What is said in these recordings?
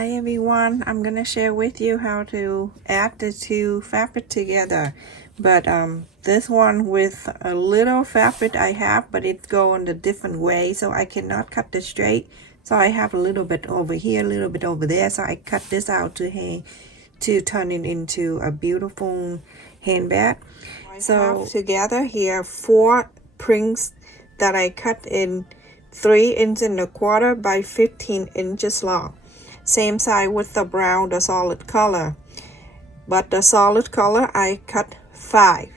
Hi everyone, I'm gonna share with you how to add the two fabric together, but this one with a little fabric I have, but it's going a different way, so I cannot cut it straight. So I have a little bit over here, a little bit over there, so I cut this out to turn it into a beautiful handbag. So together here 4 prints that I cut in 3.25 inches by 15 inches long. Same size with the brown, the solid color, but the solid color I cut 5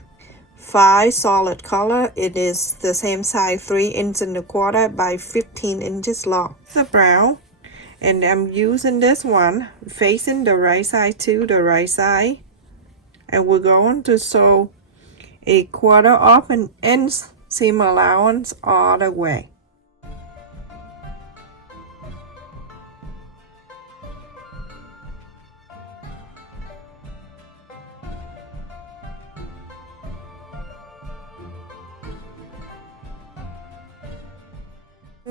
solid color. It is the same size, 3.25 inches by 15 inches long. The brown, and I'm using this one facing the right side to the right side, and we're going to sew 1/4 inch seam allowance all the way.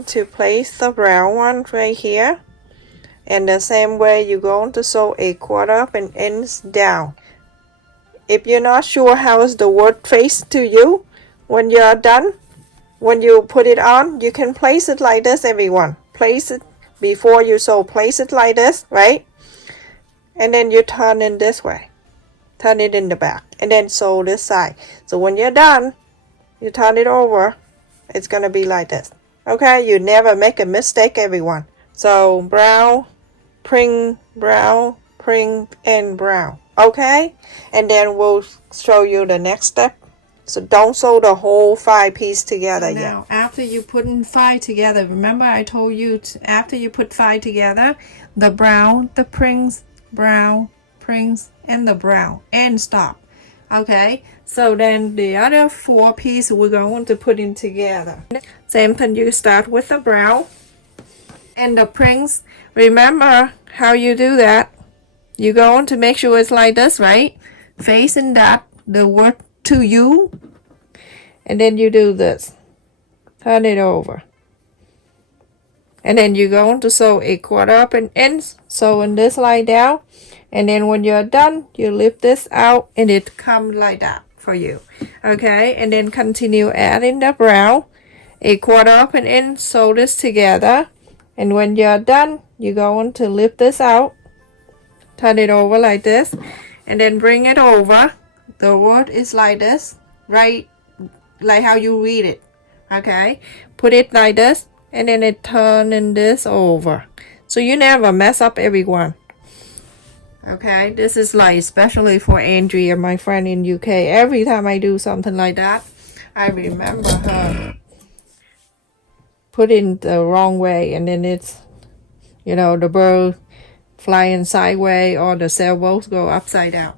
To place the brown one right here, and the same way you're going to sew 1/4 inch down. If you're not sure how is the word face to you when you're done, when you put it on, you can place it like this, everyone. Place it before you sew, place it like this, right? And then you turn it this way, turn it in the back, and then sew this side. So when you're done, you turn it over, it's gonna be like this. Okay, you never make a mistake, everyone. So brown, print, brown, print, and brown. Okay, and then we'll show you the next step. So don't sew the whole 5 pieces together yet. Now, after you put 5 together, remember I told you after you put 5 together, the brown, the prints, brown, prints, and the brown, and stop. Okay, so then the other 4 pieces we're going to put in together. Same thing, you start with the brown and the prints. Remember how you do that. You're going to make sure it's like this, right? Facing that, the word to you. And then you do this. Turn it over. And then you're going to sew 1/4 inch. Sewing this line down. And then when you're done, you lift this out and it comes like that for you. Okay, and then continue adding the brown. 1/4 inch, sew this together. And when you're done, you're going to lift this out. Turn it over like this. And then bring it over. The word is like this, right? Like how you read it. Okay, put it like this. And then it turning this over. So you never mess up, everyone. Okay, this is like especially for Andrea, my friend in UK. Every time I do something like that, I remember her put in the wrong way, and then it's, you know, the bird flying sideways or the sailboats go upside down.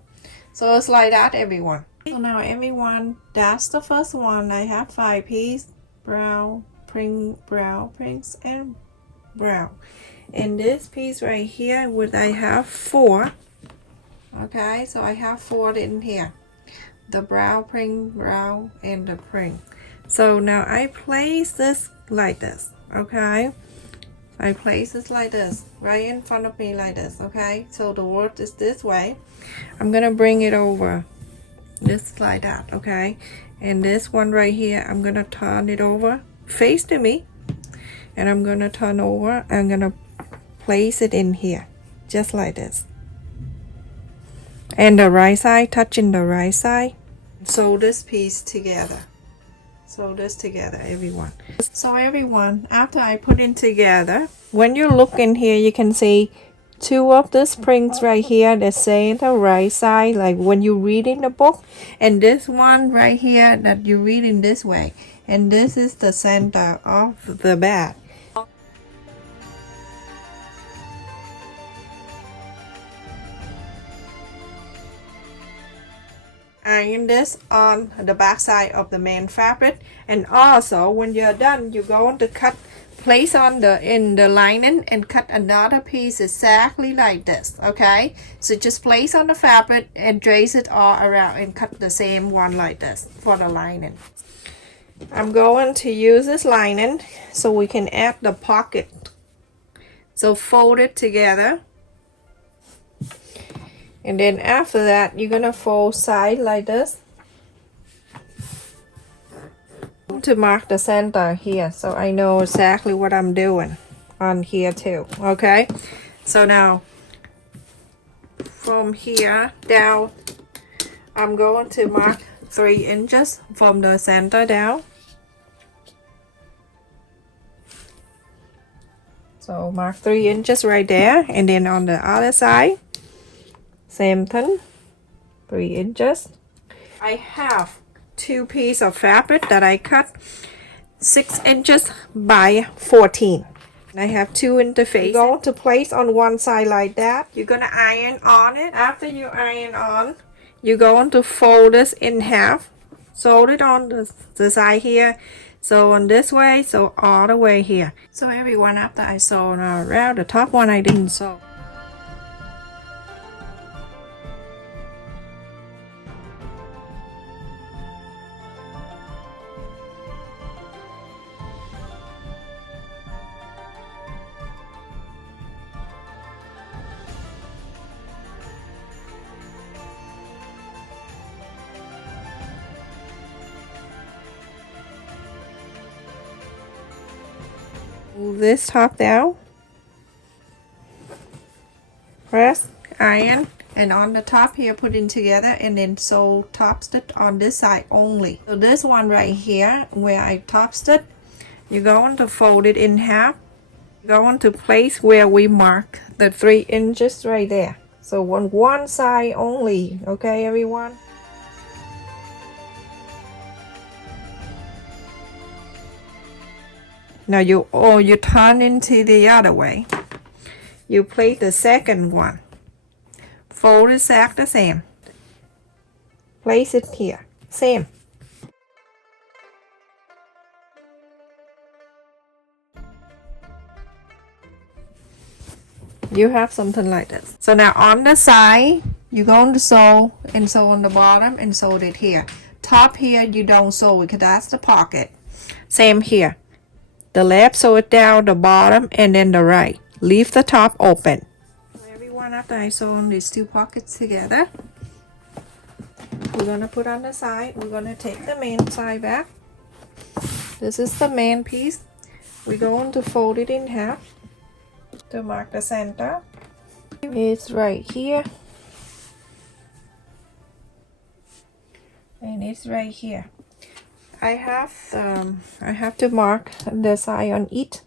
So it's like that, everyone. So now everyone, that's the first one. I have 5 pieces, brown, print, brown, prints, and brown. In this piece right here, would I have 4? Okay, so I have 4 in here. The brown, print, brown, and the print. So now I place this like this. Okay, I place this like this, right in front of me like this. Okay, so the word is this way. I'm gonna bring it over, just like that. Okay, and this one right here, I'm gonna turn it over, face to me, and I'm gonna turn over. I'm gonna place it in here, just like this. And the right side, touching the right side. Sew this piece together. Sew this together, everyone. So everyone, after I put it together, when you look in here, you can see 2 of the prints right here that say the right side, like when you read in the book. And this one right here that you read in this way. And this is the center of the bag. Iron this on the back side of the main fabric, and also when you're done, you're going to cut, place on in the lining and cut another piece exactly like this. Okay, so just place on the fabric and trace it all around and cut the same one like this for the lining. I'm going to use this lining so we can add the pocket. So fold it together And then after that, you're gonna fold side like this to mark the center here, so I know exactly what I'm doing on here too. Okay, so now from here down, I'm going to mark 3 inches from the center down. So mark 3 inches right there, and then on the other side, same thing, 3 inches. I have 2 pieces of fabric that I cut 6 inches by 14. I have 2 interfaces. You're going to place on one side like that. You're gonna iron on it. After you iron on, you're going to fold this in half. Fold it on the side here. So on this way, so all the way here. So everyone, after I sewed around the top one, I didn't sew. Move this top down, press, iron, and on the top here put it together, and then sew top stitch on this side only. So this one right here where I top stitch, you're going to fold it in half. You're going to place where we mark the 3 inches right there. So on one side only, okay everyone? Now you turn into the other way. You place the second one. Fold it exact the same. Place it here. Same. You have something like this. So now on the side, you're going to sew and sew on the bottom and sew it here. Top here, you don't sew because that's the pocket. Same here. The left, sew it down the bottom, and then the right. Leave the top open. So everyone, after I sew these 2 pockets together, we're gonna put on the side. We're gonna take the main side back. This is the main piece. We're going to fold it in half to mark the center. It's right here, and it's right here. I have to mark the side on each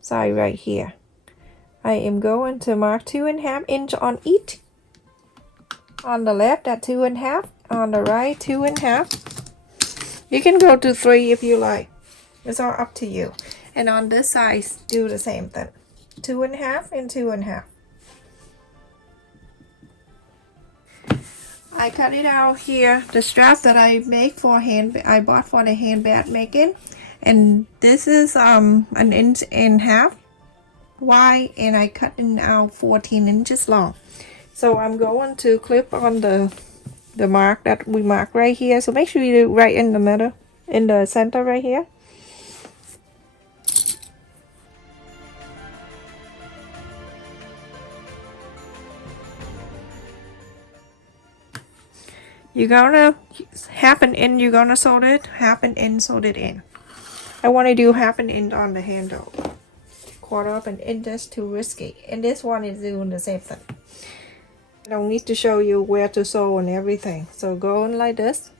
side right here. I am going to mark 2.5 inches on each. On the left at 2.5, on the right 2.5. You can go to 3 if you like. It's all up to you. And on this side, do the same thing. 2.5 and 2.5. I cut it out here. The strap that I make for I bought for the handbag making, and this is an 1.5 inches wide, and I cut it out 14 inches long. So I'm going to clip on the mark that we mark right here. So make sure you do right in the middle, in the center right here. You're gonna half an inch, you're gonna sew it, half an inch, sew it in. I want to do half an inch on the handle. Quarter of an inch, that's too risky. And this one is doing the same thing. I don't need to show you where to sew and everything. So go in like this.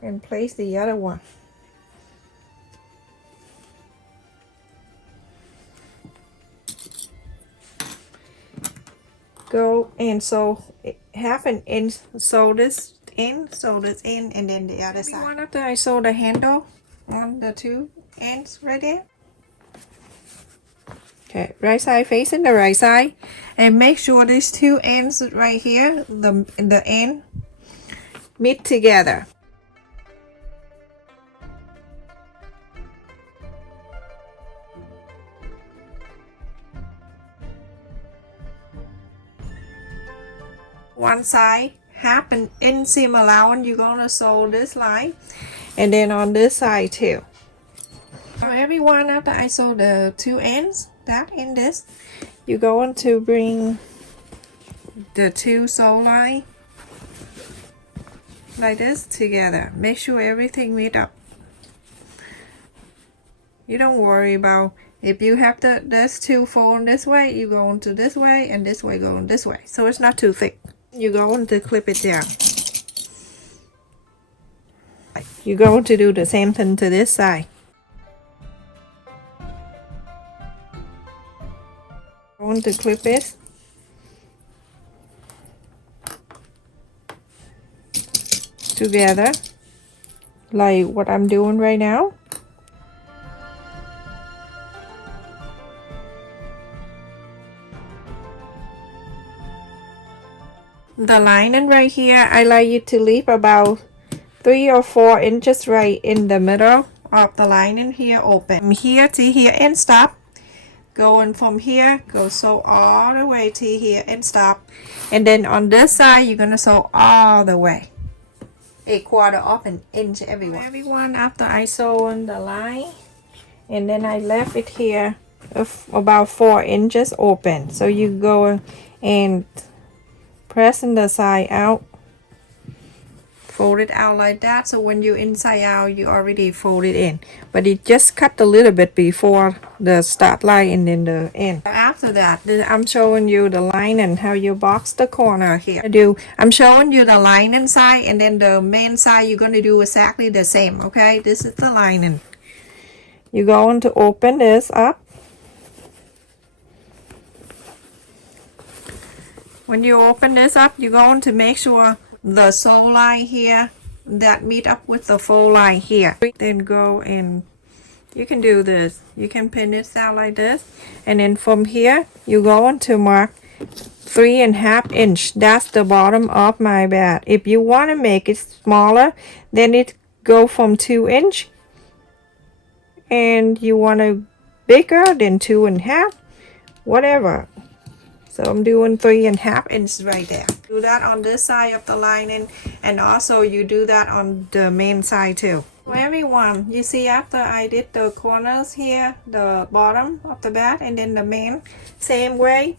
And place the other one. Go and sew half an inch, sew this in, and then the other side. After I sew the handle on the 2 ends right there. Okay, right side facing the right side, and make sure these 2 ends right here, the end, meet together. One side, half an inch seam allowance, you're gonna sew this line, and then on this side too. So everyone, after I sew the 2 ends, that in this, you're going to bring the two sole line like this together. Make sure everything meet up. You don't worry about if you have this two fold this way, you go into this way, and this way going this way, so it's not too thick. You're going to clip it down. You're going to do the same thing to this side. Going to clip it together like what I'm doing right now. The lining right here, I like you to leave about 3 or 4 inches right in the middle of the lining here open. From here to here and stop. Going from here, go sew all the way to here and stop. And then on this side, you're gonna sew all the way. 1/4 of an inch, everyone. After I sew on the line, and then I left it here about 4 inches open. So you go and pressing the side out, fold it out like that, so when you inside out you already fold it in, but it just cut a little bit before the start line and then the end. After that, I'm showing you the line and how you box the corner here. I'm showing you the lining side, and then the main side you're going to do exactly the same. Okay, this is the lining. You're going to open this up. When you open this up, you're going to make sure the sole line here that meet up with the fold line here. Then go and you can do this. You can pin it down like this, and then from here you're going to mark 3.5 inch. That's the bottom of my bed. If you want to make it smaller, then it go from 2 inch, and you want it bigger than 2.5, whatever. So I'm doing 3.5 inches right there. Do that on this side of the lining, and also you do that on the main side too. So everyone, you see after I did the corners here, the bottom of the bed, and then the main, same way.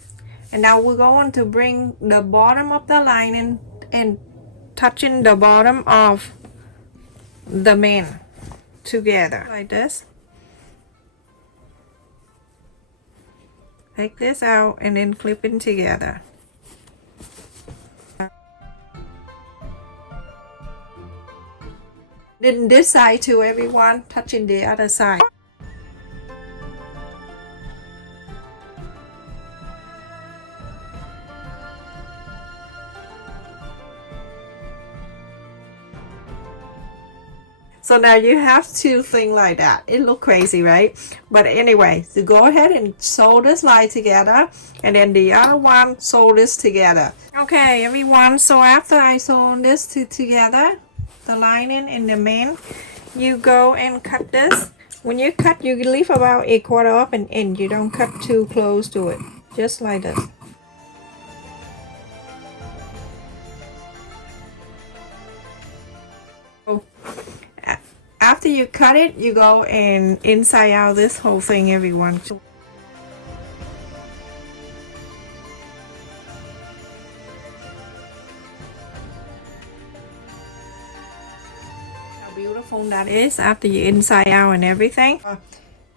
And now we're going to bring the bottom of the lining and touching the bottom of the main together like this. Take this out and then clip it together. Then this side too, everyone, touching the other side. So now you have two things like that. It look crazy, right? But anyway, so go ahead and sew this line together, and then the other one sew this together. Okay, everyone. So after I sew this together, the lining and the main, you go and cut this. When you cut, you leave about 1/4 of an inch. You don't cut too close to it, just like this. After you cut it, you go and inside out this whole thing, everyone. How beautiful that is after you inside out and everything.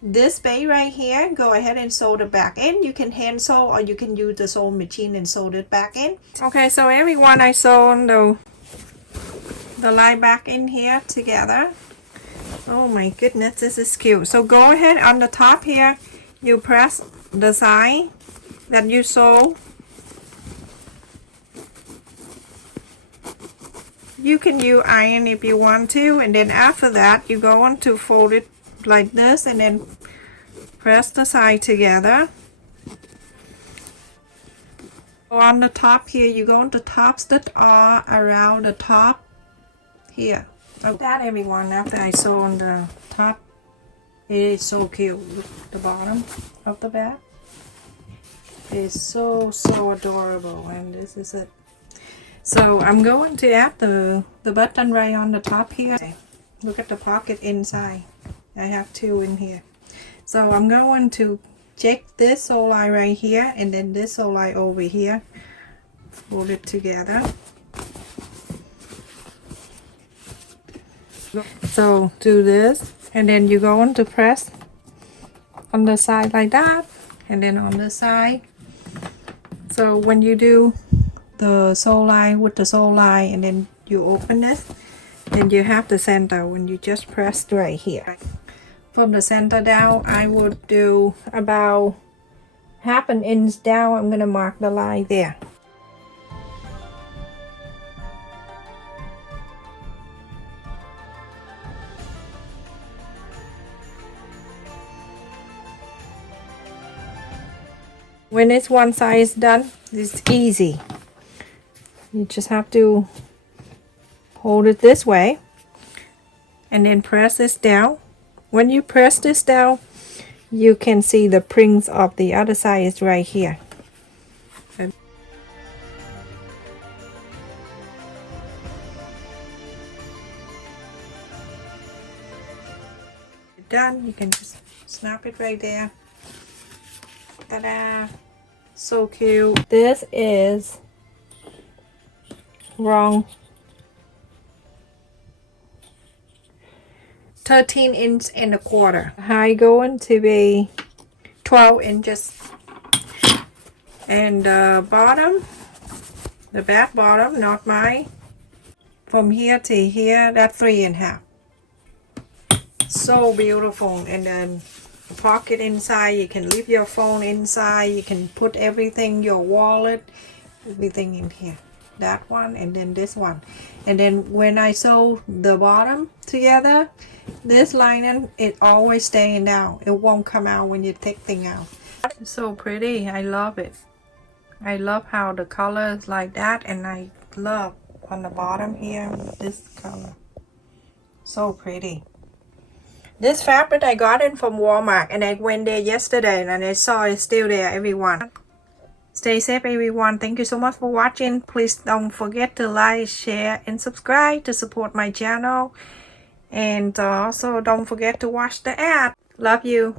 This bay right here, go ahead and sew the back in. You can hand sew, or you can use the sewing machine and sew it back in. Okay, so everyone, I sew the line back in here together. Oh my goodness, this is cute. So go ahead on the top here, you press the side that you sew. You can use iron if you want to, and then after that you go on to fold it like this, and then press the side together. So on the top here, you're going to top stitch all around the top here. Like that, everyone. After I sew on the top, it is so cute. Look at the bottom of the bag. It's so adorable, and this is it. So I'm going to add the button right on the top here. Look at the pocket inside. I have 2 in here. So I'm going to check this sew line right here and then this sew line over here, hold it together. So do this and then you're going to press on the side like that and then on the side. So when you do the sew line with the sew line and then you open this, then you have the center when you just press right here. From the center down, I would do about half an inch down. I'm gonna mark the line there. When it's one side done, it's easy. You just have to hold it this way and then press this down. When you press this down, you can see the prints of the other side is right here. Done, you can just snap it right there. Ta-da! So cute. This is wrong 13.25 inches. High going to be 12 inches. And the bottom, the back bottom, not mine, from here to here, that's 3.5. So beautiful. And then the pocket inside, you can leave your phone inside, you can put everything, your wallet, everything in here. That one and then this one. And then when I sew the bottom together, this lining, it always staying down. It won't come out when you take things out. It's so pretty. I love it. I love how the color is like that, and I love on the bottom here this color. So pretty. This fabric I got it from Walmart, and I went there yesterday and I saw it's still there, everyone. Stay safe, everyone. Thank you so much for watching. Please don't forget to like, share, and subscribe to support my channel. And also don't forget to watch the ad. Love you.